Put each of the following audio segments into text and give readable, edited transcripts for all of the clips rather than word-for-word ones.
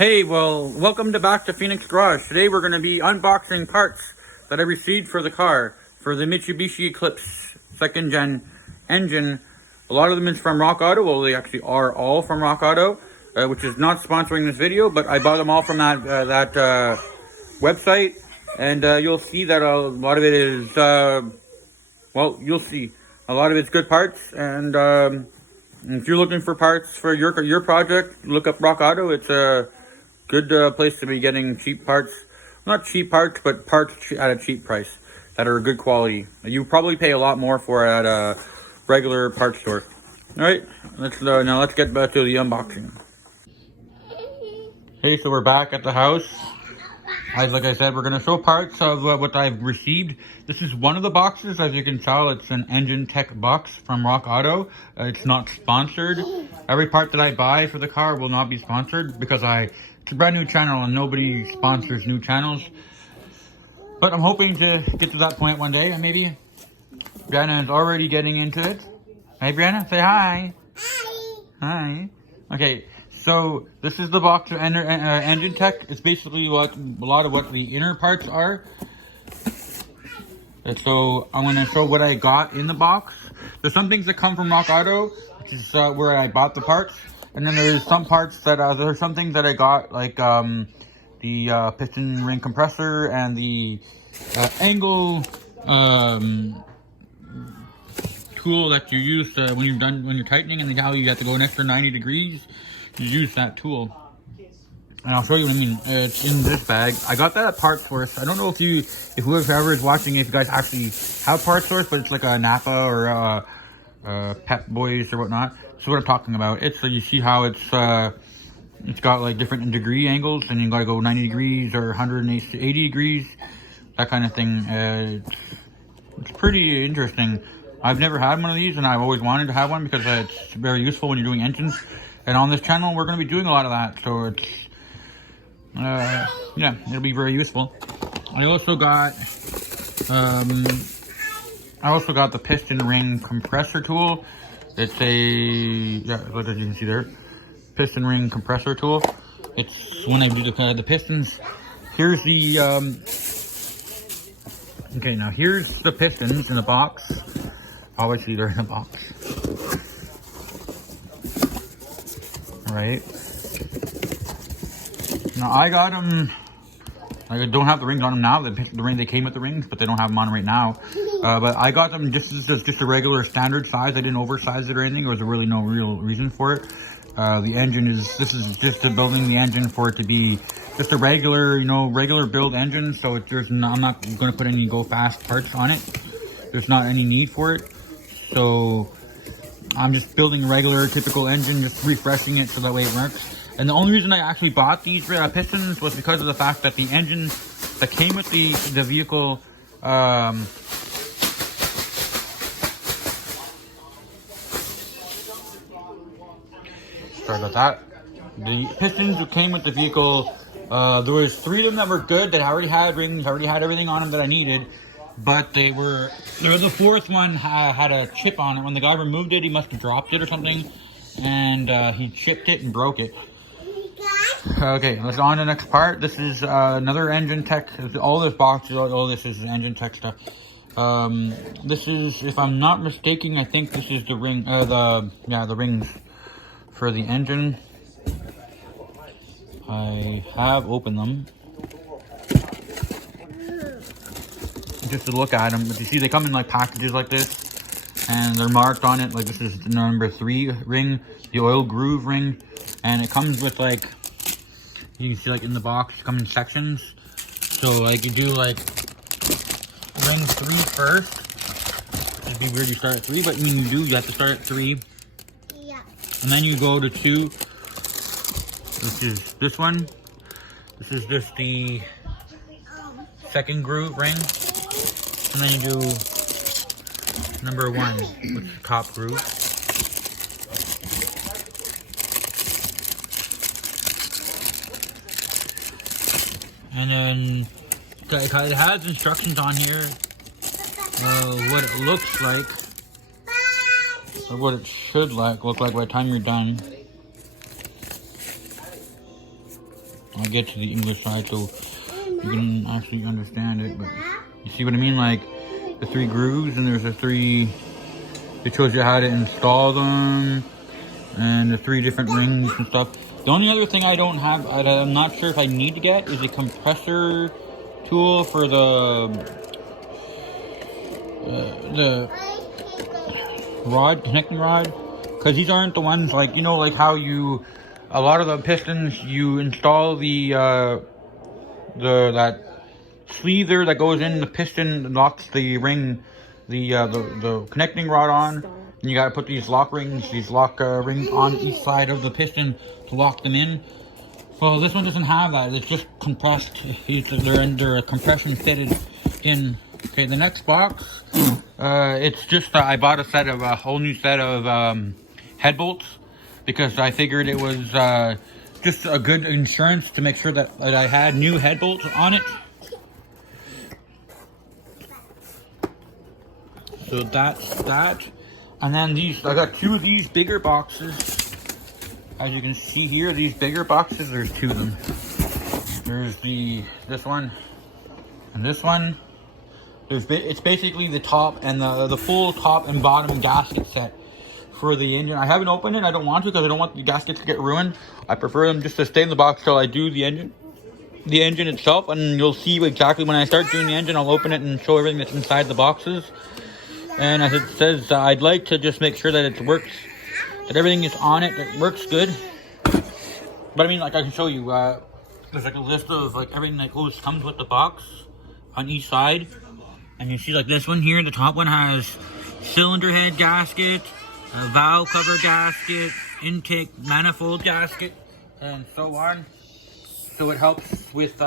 Hey, well, welcome back to Phoenix Garage. Today we're going to be unboxing parts that I received for the car, for the Mitsubishi Eclipse 2nd gen engine. A lot of them is from Rock Auto. Well, they actually are all from Rock Auto, which is not sponsoring this video, but I bought them all from that website, and you'll see that a lot of it is, well, you'll see. A lot of it's good parts, and if you're looking for parts for your project, look up Rock Auto. It's a good place to be getting cheap parts. Not cheap parts, but parts at a cheap price that are good quality. You probably pay a lot more for it at a regular parts store. All right, now let's get back to the unboxing. Hey, so we're back at the house. Like I said, we're going to show parts of what I've received. This is one of the boxes. As you can tell, it's an Engine Tech box from Rock Auto. It's not sponsored. Every part that I buy for the car will not be sponsored because it's a brand new channel and nobody sponsors new channels. But I'm hoping to get to that point one day, maybe. Brianna is already getting into it. Hey, Brianna, say hi. Hi. Hi. Okay. So this is the box of Engine Tech. It's basically a lot of what the inner parts are. And so I'm going to show what I got in the box. There's some things that come from Rock Auto, which is where I bought the parts. And then there's some parts that, there's some things that I got, like the piston ring compressor and the angle tool that you use when you're tightening, and how you have to go an extra 90 degrees. You use that tool, and I'll show you what I mean. It's in this bag. I got that at Parts Source. I don't know if whoever is watching, if you guys actually have Parts Source, but it's like a Napa or Pep Boys or whatnot. So what I'm talking about. It's you see how it's got like different degree angles, and you gotta go 90 degrees or 180 degrees, that kind of thing. It's pretty interesting. I've never had one of these, and I've always wanted to have one because it's very useful when you're doing engines. And on this channel, we're going to be doing a lot of that, so it's, yeah, it'll be very useful. I also got the piston ring compressor tool. It's like as you can see there, piston ring compressor tool. It's when I do the pistons. Here's the, okay, now here's the pistons in a box. Obviously, they're in a box. Right. Now I got them. I don't have the rings on them now. They came with the rings, but they don't have them on right now. But I got them just a regular standard size. I didn't oversize it or anything. There was really no real reason for it. The engine this is just building the engine for it to be just a regular, regular build engine. So I'm not going to put any go fast parts on it. There's not any need for it. So I'm just building a regular, typical engine, just refreshing it so that way it works. And the only reason I actually bought these pistons was because of the fact that the engine that came with the vehicle, sorry about that. The pistons that came with the vehicle, there was 3 of them that were good, that already had rings, already had everything on them that I needed. But the 4th one had a chip on it. When the guy removed it, he must have dropped it or something, and he chipped it and broke it. Okay, let's on to the next part. This is another Engine Tech. All this box, all this is Engine Tech stuff. This is, if I'm not mistaken, I think this is the ring, the rings for the engine. I have opened them just to look at them, but you see they come in like packages like this, and they're marked on it like this is the number 3 ring, the oil groove ring, and it comes with, like, you can see, like, in the box, come in sections. So like you do like ring 3 first. It'd be weird you start at 3, but when you have to start at 3. Yeah. And then you go to 2, which is this one. This is just the 2nd groove ring. And then you do number 1, which is top groove. And then it has instructions on here, what it looks like, or what it should look like by the time you're done. I'll get to the English side so you can actually understand it. But you see what I mean? Like the 3 grooves, and there's the 3. It shows you how to install them, and the 3 different rings and stuff. The only other thing I don't have, I'm not sure if I need to get, is a compressor tool for the rod, connecting rod, because these aren't the ones like, you know, like how you, a lot of the pistons, you install that sleeve there that goes in the piston, locks the ring, the connecting rod on, and you got to put these lock rings on each side of the piston to lock them in. Well, this one doesn't have that. It's just compressed. They're compression fitted in. Okay, the next box, it's just I bought a whole new set of head bolts, because I figured it was just a good insurance to make sure that I had new head bolts on it. So that's that. And then I got 2 of these bigger boxes. As you can see here, these bigger boxes, there's 2 of them. There's this one and this one. It's basically the top and the full top and bottom gasket set for the engine. I haven't opened it. I don't want to, because I don't want the gaskets to get ruined. I prefer them just to stay in the box till I do the engine itself. And you'll see exactly when I start doing the engine, I'll open it and show everything that's inside the boxes. And as it says, I'd like to just make sure that it works, that everything is on it, that works good. But I mean, like, I can show you, there's like a list of like everything that comes with the box on each side. And you see like this one here, the top one has cylinder head gasket, a valve cover gasket, intake manifold gasket, and so on. So it helps with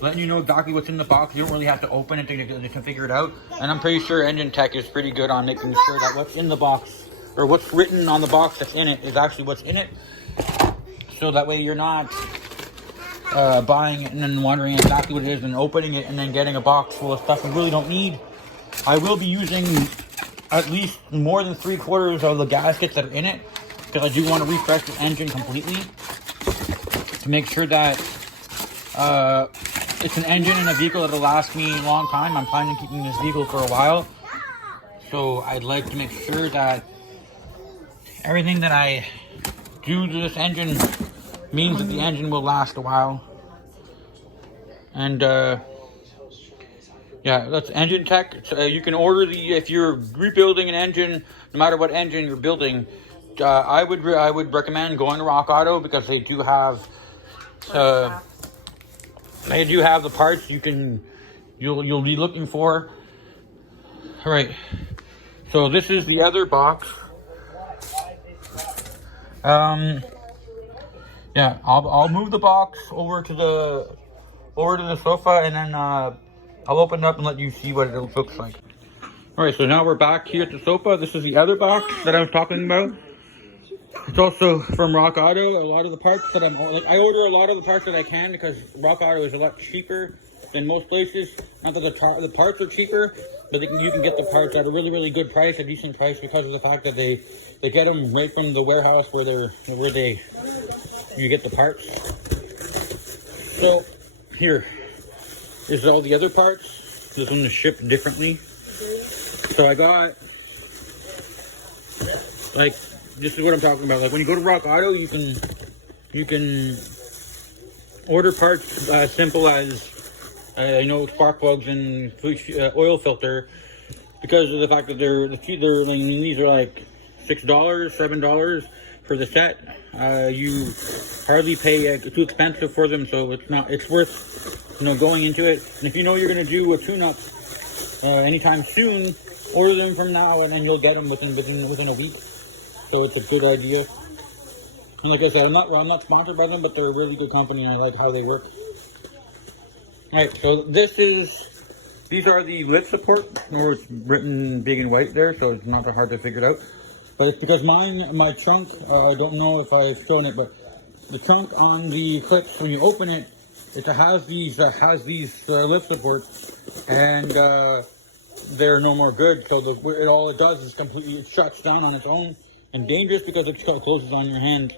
letting you know exactly what's in the box. You don't really have to open it to figure it out. And I'm pretty sure Engine Tech is pretty good on making sure that what's in the box, or what's written on the box that's in it, is actually what's in it. So that way you're not buying it and then wondering exactly what it is and opening it and then getting a box full of stuff you really don't need. I will be using at least more than 3/4 of the gaskets that are in it, because I do want to refresh the engine completely to make sure that it's an engine and a vehicle that'll last me a long time. I'm planning on keeping this vehicle for a while, so I'd like to make sure that everything that I do to this engine means that the engine will last a while. And yeah, that's Engine Tech. You can order if you're rebuilding an engine, no matter what engine you're building, I would recommend going to Rock Auto, because they do have the parts you'll be looking for. All right, so this is the other box. Yeah, I'll move the box over to the sofa, and then I'll open it up and let you see what it looks like. All right, so now we're back here at the sofa. This is the other box that I was talking about. It's also from Rock Auto. A lot of the parts that I order a lot of the parts that I can, because Rock Auto is a lot cheaper than most places. Not that the parts are cheaper, but you can get the parts at a really, really good price, a decent price, because of the fact that they get them right from the warehouse where you get the parts. So here is all the other parts. This one is shipped differently. So I got, like, this is what I'm talking about. Like, when you go to Rock Auto, you can order parts as simple as spark plugs and oil filter, because of the fact that these are like $6, $7 for the set. You hardly pay too expensive for them, so it's worth going into it. And if you know you're going to do a tune-up anytime soon, order them from now, and then you'll get them within a week. So it's a good idea. And like I said, I'm not sponsored by them, but they're a really good company, and I like how they work. Alright, so these are the lip support, or it's written big and white there, so it's not that hard to figure it out. But it's because my trunk, I don't know if I've shown it, but the trunk on the Eclipse, when you open it, it has these lip supports, and they're no more good. So all it does is it shuts down on its own, and dangerous because it closes on your hand.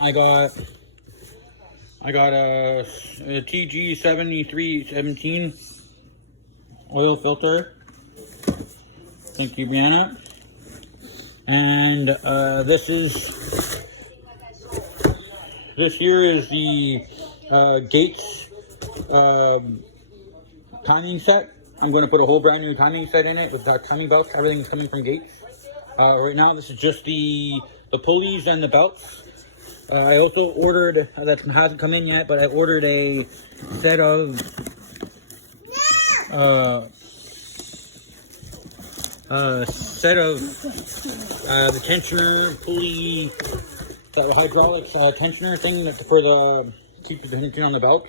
I got I got a TG7317 oil filter. Thank you, Brianna. And this here is the Gates timing set. I'm going to put a whole brand new timing set in it with timing belts. Everything's coming from Gates. Right now, this is just the pulleys and the belts. I also ordered, that hasn't come in yet, but I ordered a set of the tensioner pulley, the hydraulics tensioner thing for the keep the tension on the belt.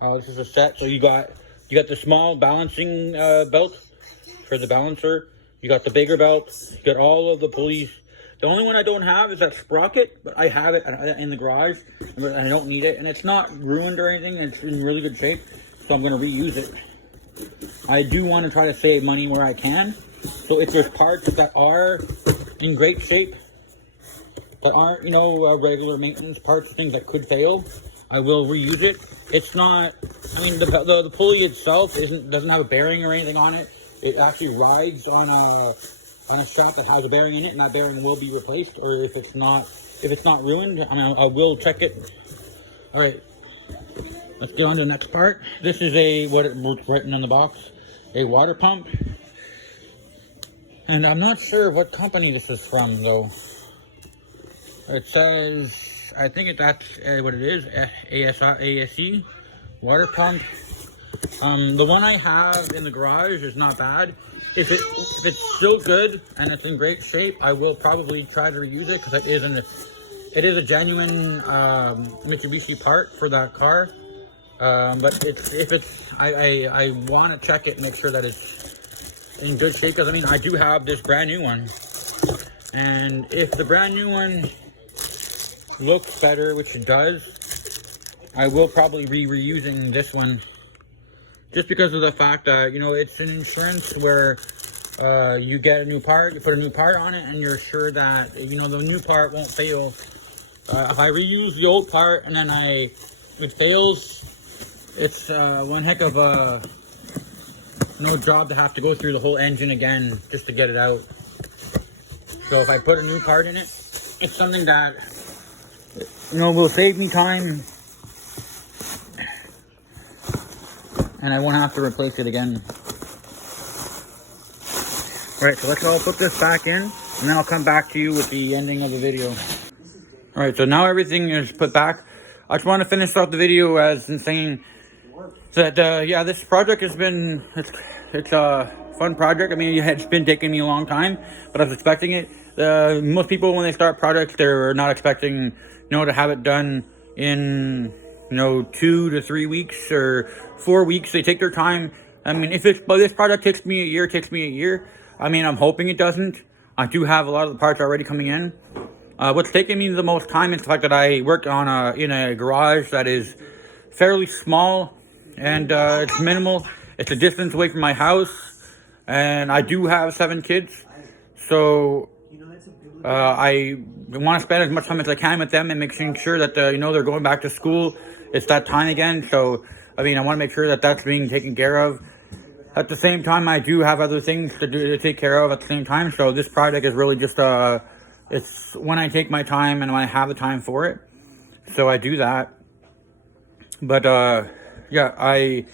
This is a set. So you got the small balancing belt for the balancer. You got the bigger belt. You got all of the pulleys. The only one I don't have is that sprocket, but I have it in the garage, and I don't need it. And it's not ruined or anything. It's in really good shape, so I'm going to reuse it. I do want to try to save money where I can. So if there's parts that are in great shape, that aren't, you know, regular maintenance parts, things that could fail, I will reuse it. It's not, I mean, the pulley itself doesn't have a bearing or anything on it. It actually rides on a strap that has a bearing in it, and that bearing will be replaced. Or if it's not ruined, I mean, I will check it. All right, let's get on to the next part. This is what's written on the box, a water pump. And I'm not sure what company this is from, though. It says, I think that's what it is, ASE, water pump. The one I have in the garage is not bad. If it's still good and it's in great shape, I will probably try to reuse it, because it is a genuine Mitsubishi part for that car. But I want to check it and make sure that it's in good shape, because I mean, I do have this brand new one, and if the brand new one looks better, which it does, I will probably be reusing this one, just because of the fact that, you know, it's an insurance where you get a new part, you put a new part on it, and you're sure that, you know, the new part won't fail. If I reuse the old part and then it fails, it's one heck of a job to have to go through the whole engine again just to get it out. So if I put a new part in it, it's something that, you know, will save me time, and I won't have to replace it again. Alright, so let's all put this back in, and then I'll come back to you with the ending of the video. Alright, so now everything is put back. I just want to finish off the video as saying that, yeah, this project has been, it's a fun project. I mean, it's been taking me a long time, but I was expecting it. Most people, when they start projects, they're not expecting, you know, to have it done in, you know, 2 to 3 weeks or 4 weeks. They take their time. I mean, if this project takes me a year, it takes me a year. I mean, I'm hoping it doesn't. I do have a lot of the parts already coming in. What's taking me the most time is the fact that I work in a garage that is fairly small, and it's minimal. It's a distance away from my house, and I do have 7 kids, so I want to spend as much time as I can with them and making sure that you know, they're going back to school. It's that time again, so I mean, I want to make sure that that's being taken care of. At the same time, I do have other things to take care of at the same time, so this project is really just it's when I take my time and when I have the time for it, so I do that. But yeah, I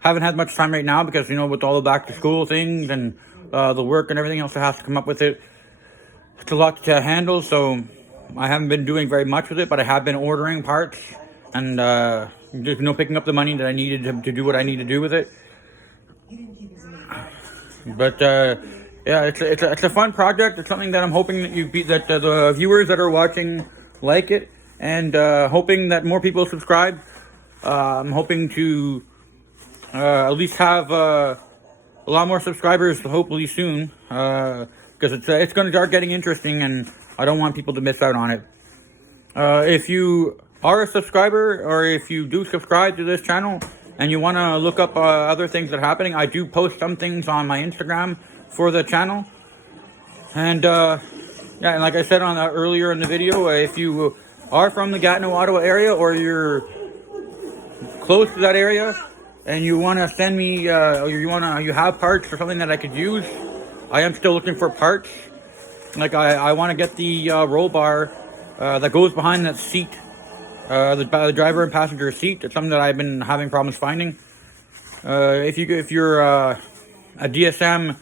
haven't had much time right now because, you know, with all the back to school things and the work and everything else that has to come up with it, it's a lot to handle, so I haven't been doing very much with it, but I have been ordering parts and just, you know, picking up the money that I needed to do what I need to do with it. But yeah, it's a fun project. It's something that I'm hoping that the viewers that are watching like it, and hoping that more people subscribe. I'm hoping to at least have a lot more subscribers, hopefully soon, because it's going to start getting interesting, and I don't want people to miss out on it. If you are a subscriber, or if you do subscribe to this channel and you want to look up other things that are happening, I do post some things on my Instagram for the channel. And yeah, and like I said earlier in the video, if you are from the Gatineau, Ottawa area, or you're close to that area, and you want to send me, or you have parts or something that I could use, I am still looking for parts. Like I want to get the roll bar that goes behind that seat, the driver and passenger seat. It's something that I've been having problems finding. If you're a DSM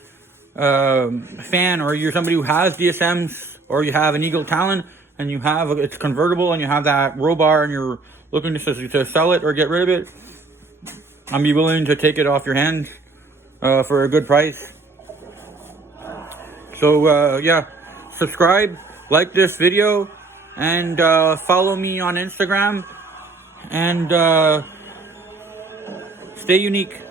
fan, or you're somebody who has DSMs, or you have an Eagle Talon and you have it's convertible and you have that roll bar and you're looking to sell it or get rid of it, I'd be willing to take it off your hands for a good price. So yeah, subscribe, like this video, and follow me on Instagram, and stay unique.